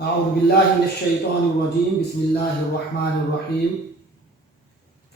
اعوذ باللہ من الشیطان الرجیم بسم اللہ الرحمن الرحیم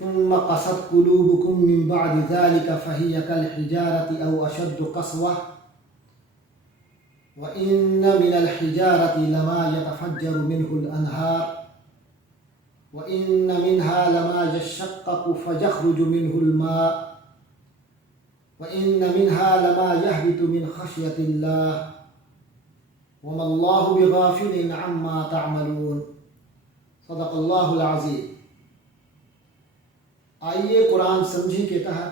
ثم قست قلوبكم من بعد ذلك فهي كالحجارة أو أشد قسوة وإن من الحجارة لما يتفجر منه الأنهار وإن منها لما يشقق فيخرج منه الماء وإن منها لما يهبط من خشية الله وما الله بغافل عما تعملون صدق اللہ العظیم۔ آئیے قرآن سمجھی کے تحت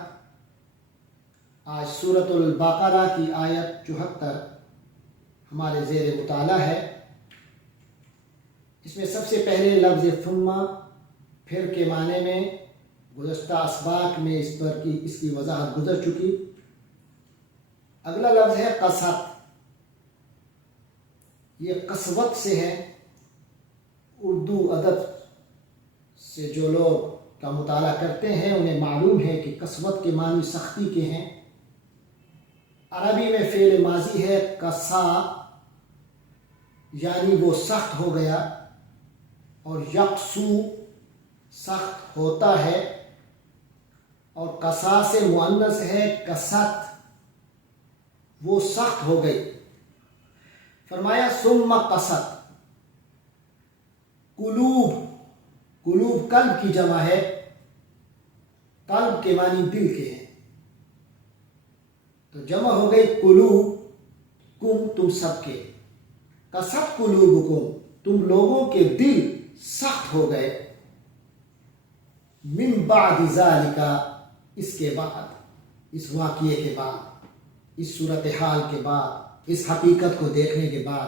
آج سورۃ البقرہ کی آیت 74 ہمارے زیر مطالعہ ہے۔ اس میں سب سے پہلے لفظ ثم پھر کے معنی میں گزشتہ اسباق میں اس کی وضاحت گزر چکی۔ اگلا لفظ ہے قست۔ یہ قسوت سے ہے۔ اردو ادب سے جو لوگ کا مطالعہ کرتے ہیں انہیں معلوم ہے کہ قسوت کے معنی سختی کے ہیں۔ عربی میں فعل ماضی ہے قسا، یعنی وہ سخت ہو گیا، اور یقسو سخت ہوتا ہے، اور قسا سے مؤنث ہے قست، وہ سخت ہو گئی۔ فرمایا ثم قست، قلوب قلب کی جمع ہے، قلب کے معنی دل کے ہیں، تو جمع ہو گئی قلوب، کم تم سب کے، قست قلوبکم تم لوگوں کے دل سخت ہو گئے، من بعد ذالک اس کے بعد، اس واقعے کے بعد، اس صورتحال کے بعد، اس حقیقت کو دیکھنے کے بعد۔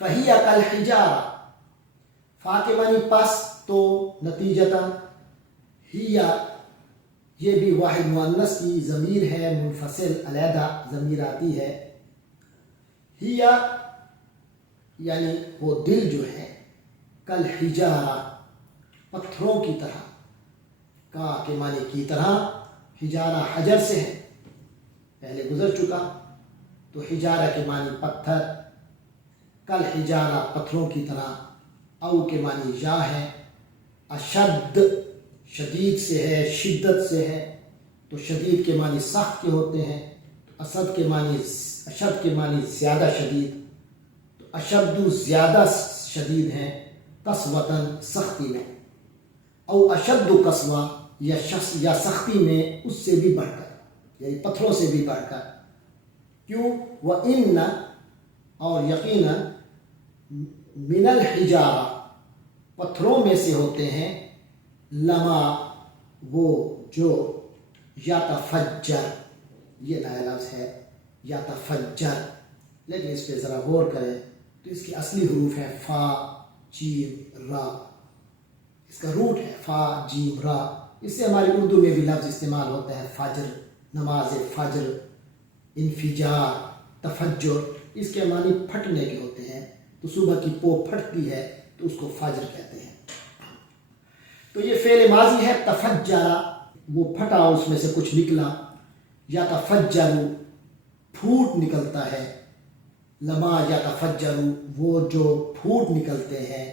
فہی کالحجارہ، فا کے معنی پس، تو نتیجتاً، ہی یہ بھی واحد مؤنث کی ضمیر ہے، منفصل علیحدہ ضمیر آتی ہے۔ ہی یعنی وہ دل جو ہے، کالحجارہ پتھروں کی طرح، کا کے معنی کی طرح، حجارہ حجر سے ہے، پہلے گزر چکا، تو حجارہ کے معنی پتھر، کالحجارہ پتھروں کی طرح، او کے معنی یا ہے، اشد شدید سے ہے، شدت سے ہے، تو شدید کے معنی سخت کے ہوتے ہیں، تو اشد کے معنی زیادہ شدید، تو اشد زیادہ شدید ہیں، قسوتاً سختی میں، او اشد قسوہ یا سختی میں اس سے بھی بڑھ کر، یعنی پتھروں سے بھی بڑھ کر۔ کیوں؟ وَإِنَّ اور یقیناً، من الحجارہ پتھروں میں سے ہوتے ہیں، لما وہ جو، یتفجر، یہ نیا لفظ ہے یتفجر، لیکن اس پہ ذرا غور کریں تو اس کی اصلی حروف ہے فا جیم را، اس کا روٹ ہے فا جیم را۔ اس سے ہماری اردو میں بھی لفظ استعمال ہوتا ہے فجر، نماز فجر، انفجار، تفجر، اس کے معنی پھٹنے کے ہوتے ہیں، تو صبح کی پو پھٹتی ہے تو اس کو فجر کہتے ہیں۔ تو یہ فعل ماضی ہے تفجر، وہ پھٹا، اس میں سے کچھ نکلا، یا تفجر پھوٹ نکلتا ہے، لما یا تفجر وہ جو پھوٹ نکلتے ہیں،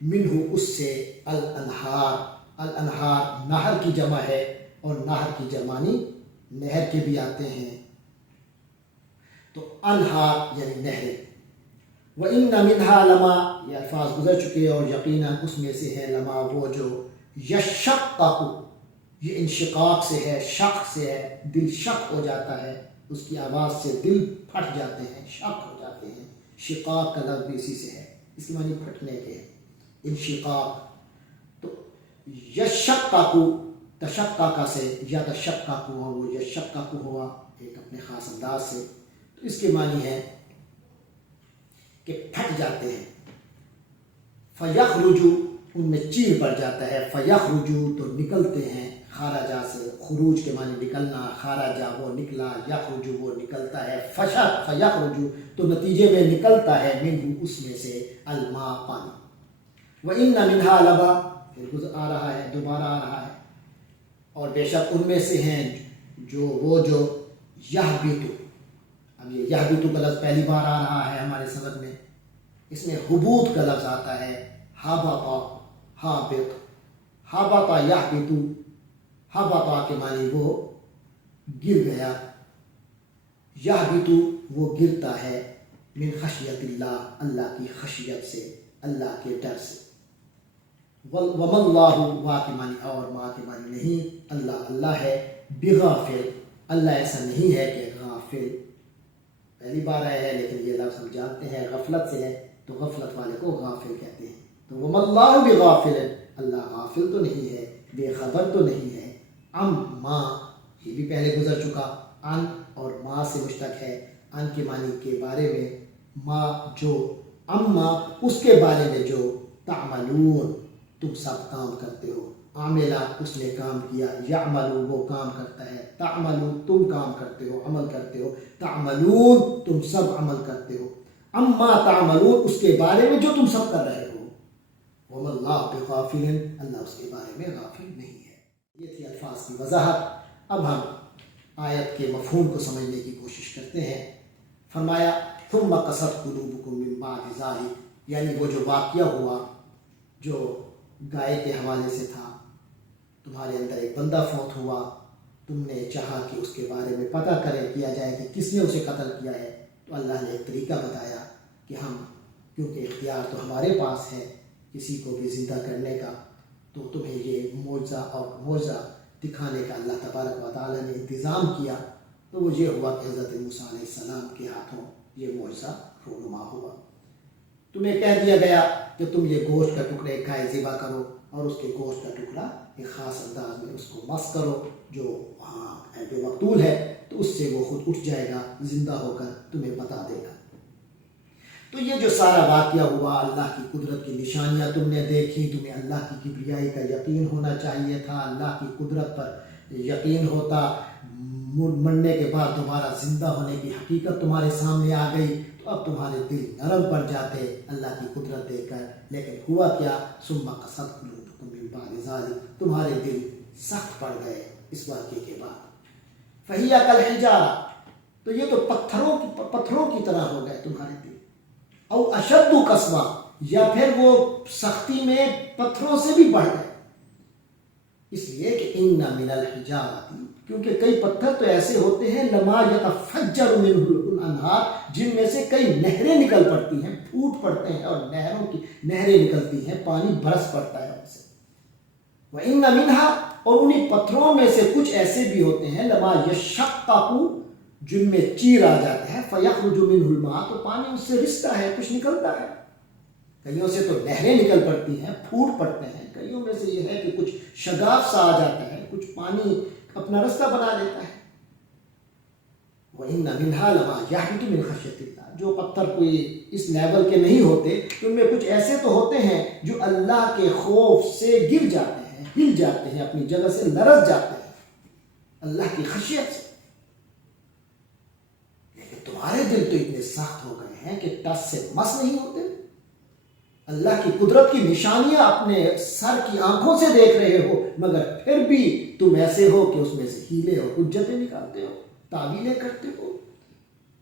منہ اس سے، الانہار، الانہار نہر کی جمع ہے، اور نہر کی جمعنی نہر کے بھی آتے ہیں، تو انہار یعنی نہریں۔ وَإِنَّ مِنْهَا لَمَا، یہ الفاظ گزر چکے، اور یقیناً اس میں سے ہے لما وہ جو، یشقق، یہ انشقاق سے ہے، شق سے ہے، دل شق ہو جاتا ہے، اس کی آواز سے دل پھٹ جاتے ہیں، شق ہو جاتے ہیں، شقاق کا لفظ بھی اسی سے ہے، اس کے معنی پھٹنے کے، انشقاق۔ تو یشقق تشقق سے، یا تشقق ہوا، وہ یشقق ہوا ایک اپنے خاص انداز سے، تو اس کے معنی ہے کہ پھٹ جاتے ہیں۔ فَيَخْرُجُ ان میں چیر پڑ جاتا ہے، فَيَخْرُجُ تو نکلتے ہیں، خارجہ سے، خروج کے معنی نکلنا، خارجہ وہ نکلا، یخرج وہ نکلتا ہے، فَيَخْرُجُ تو نتیجے میں نکلتا ہے، منہ اس میں سے، الماء پانی۔ وَإِنَّ مِنْهَا لَمَا پھر آ رہا ہے، دوبارہ آ رہا ہے، اور بے شک ان میں سے ہیں جو یہبط، اب یہ یہبط کا لفظ پہلی بار آ رہا ہے ہمارے سبق میں، اس میں حبوط کا لفظ آتا ہے، ہابطا، ہابط، ہابطا یحبطو، ہابطا کے معنی وہ گر گیا، یحبطو وہ گرتا ہے، من خشیت اللہ، اللہ کی خشیت سے، اللہ کے ڈر سے۔ وَمَا اللَّهُ، وا کے معنی اور، ما کے معنی نہیں، اللہ ہے، بغافل، اللہ ایسا نہیں ہے کہ غافل، پہلی بار آیا ہے لیکن یہ لفظ ہم جانتے ہیں غفلت سے ہے، تو غفلت والے کو غافل کہتے ہیں۔ تو وَمَا اللَّهُ بِغَافِلٍ، اللہ غافل تو نہیں ہے، بے خبر تو نہیں ہے، عَمَّا، یہ بھی پہلے گزر چکا، ان اور ما سے مشتق ہے، ان کے معنی کے بارے میں، ما جو، عَمَّا اس کے بارے میں جو، تعملون تم سب کام کرتے ہو، عاملہ اس نے کام کیا، یعملو وہ کام کرتا ہے، تعملو تم کام کرتے ہو، عمل کرتے ہو، تعملون تم سب عمل کرتے ہو، اما تعملون اس کے بارے میں جو تم سب کر رہے ہو، وَمَا اللَّهُ بِغَافِلٍ اللہ اس کے بارے میں غافل نہیں ہے۔ یہ تھی الفاظ کی وضاحت۔ اب ہم آیت کے مفہوم کو سمجھنے کی کوشش کرتے ہیں۔ فرمایا ثُمَّ قَسَتْ قُلُوبُكُم مِّن بَعْدِ ذَلِكَ، یعنی وہ جو واقعہ ہوا جو گائے کے حوالے سے تھا، تمہارے اندر ایک بندہ فوت ہوا، تم نے چاہا کہ اس کے بارے میں پتہ کیا جائے کہ کس نے اسے قتل کیا ہے، تو اللہ نے ایک طریقہ بتایا کہ ہم، کیونکہ اختیار تو ہمارے پاس ہے کسی کو بھی زندہ کرنے کا، تو تمہیں یہ معجزہ دکھانے کا اللہ تبارک و تعالیٰ نے انتظام کیا۔ تو وہ یہ ہوا کہ حضرت موسیٰ علیہ السلام کے ہاتھوں یہ معجزہ رونما ہوا۔ تمہیں کہہ دیا گیا کہ تم یہ گوشت کا ٹکڑا ایک گائے ذبح کرو، اور اس کے گوشت کا ٹکڑا ایک خاص انداز میں اس کو مس کرو، جو وہاں جو مقتول ہے تو اس سے وہ خود اٹھ جائے گا، زندہ ہو کر تمہیں بتا دے گا۔ تو یہ جو سارا واقعہ ہوا، اللہ کی قدرت کی نشانیاں تم نے دیکھی، تمہیں اللہ کی کبریائی کا یقین ہونا چاہیے تھا، اللہ کی قدرت پر یقین ہوتا، مرنے کے بعد دوبارہ زندہ ہونے کی حقیقت تمہارے سامنے آ گئی، تو اب تمہارے دل نرم پڑ جاتے اللہ کی قدرت دیکھ کر۔ لیکن ہوا کیا، ثُمَّ قَسَتْ قُلُوبُكُم مِّن بَعْدِ ذَلِكَ، تمہارے دل سخت پڑ گئے اس واقعے کے بعد۔ فَهِيَ كَالْحِجَارَةِ، تو یہ تو پتھروں کی طرح ہو گئے تمہارے دل، او اشد قسوہ، یا پھر وہ سختی میں پتھروں سے بھی بڑھ گئے، اس لیے کہ ان من الحجارۃ، کیونکہ کئی پتھر تو ایسے ہوتے ہیں لما یتفجر منہ الانہار، جن میں سے کئی نہریں نکل پڑتی ہیں، پھوٹ پڑتے ہیں، اور نہریں نکلتی ہیں، پانی برس پڑتا ہے ان سے۔ وَإِنَّ مِنْهَا، اور انہی پتھروں میں سے کچھ ایسے بھی ہوتے ہیں لما یشقق، جن میں چیر آ جاتا ہے، فَيَخْرُجُ مِنْهُ الْمَاءُ، تو پانی اس سے رستا ہے، کچھ نکلتا ہے۔ کئیوں سے تو نہریں نکل پڑتی ہیں، پھوٹ پڑتے ہیں، کئیوں میں سے یہ ہے کہ کچھ شگاف سا آ جاتا ہے، کچھ پانی اپنا رستہ بنا لیتا ہے۔ وَإِنَّ مِنْهَا لَمَا يَهْبِطُ مِنْ خَشْيَةِ اللَّهِ، جو پتھر کوئی اس لیول کے نہیں ہوتے، ان میں کچھ ایسے تو ہوتے ہیں جو اللہ کے خوف سے گر جاتے ہیں، ہل جاتے ہیں، اپنی جگہ سے لرز جاتے ہیں اللہ کی خشیت سے۔ لیکن تمہارے دل تو اتنے سخت ہو گئے ہیں کہ ٹس سے مس نہیں ہوتے، اللہ کی قدرت کی نشانیاں اپنے سر کی آنکھوں سے دیکھ رہے ہو، مگر پھر بھی تم ایسے ہو کہ اس میں سے ہیلے اور حجتیں نکالتے ہو، تعویلیں کرتے ہو۔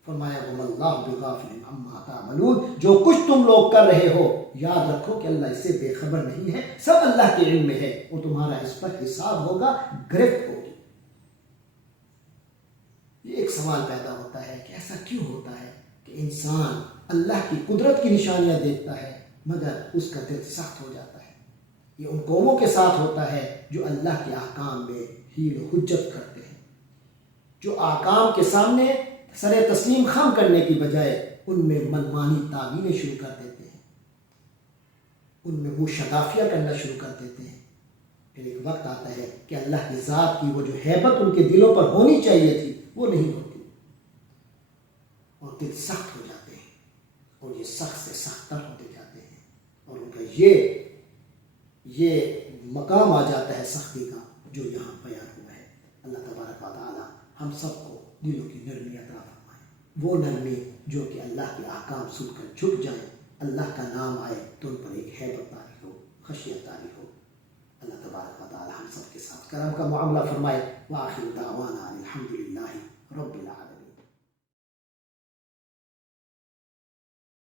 فرمایا وَمَا اللَّهُ بِغَافِلٍ عَمَّا تَعْمَلُونَ، جو کچھ تم لوگ کر رہے ہو یاد رکھو کہ اللہ اس سے بے خبر نہیں ہے، سب اللہ کے علم میں ہے، اور تمہارا اس پر حساب ہوگا، گرفت ہوگی۔ یہ ایک سوال پیدا ہوتا ہے کہ ایسا کیوں ہوتا ہے کہ انسان اللہ کی قدرت کی نشانیاں دیکھتا ہے مگر اس کا دل سخت ہو جاتا ہے؟ یہ ان قوموں کے ساتھ ہوتا ہے جو اللہ کے احکام میں حیل و حجت کرتے ہیں، جو احکام کے سامنے سر تسلیم خم کرنے کی بجائے ان میں منمانی تعویلیں شروع کر دیتے ہیں، ان میں منہ شگافیہ کرنا شروع کر دیتے ہیں۔ پھر ایک وقت آتا ہے کہ اللہ کی ذات کی وہ جو ہیبت ان کے دلوں پر ہونی چاہیے تھی وہ نہیں ہوتی، اور دل سخت ہو جاتے ہیں، اور یہ سخت سے سخت تر ہوتے جاتے ہیں، اور ان کا یہ مقام آ جاتا ہے سختی کا جو یہاں بیان ہوا ہے۔ اللہ تبارک و تعالی ہم سب کو دلوں کی نرمی عطا فرمائے، وہ نرمی جو کہ اللہ کے احکام سن کر جھک جائیں، اللہ کا نام آئے تو ان پر ایک ہیبت طاری ہو، خشیت طاری ہو۔ اللہ تبارک و تعالی ہم سب کے ساتھ کرم کا معاملہ فرمائے۔ وآخر دعوانا الحمدللہ رب العالمین۔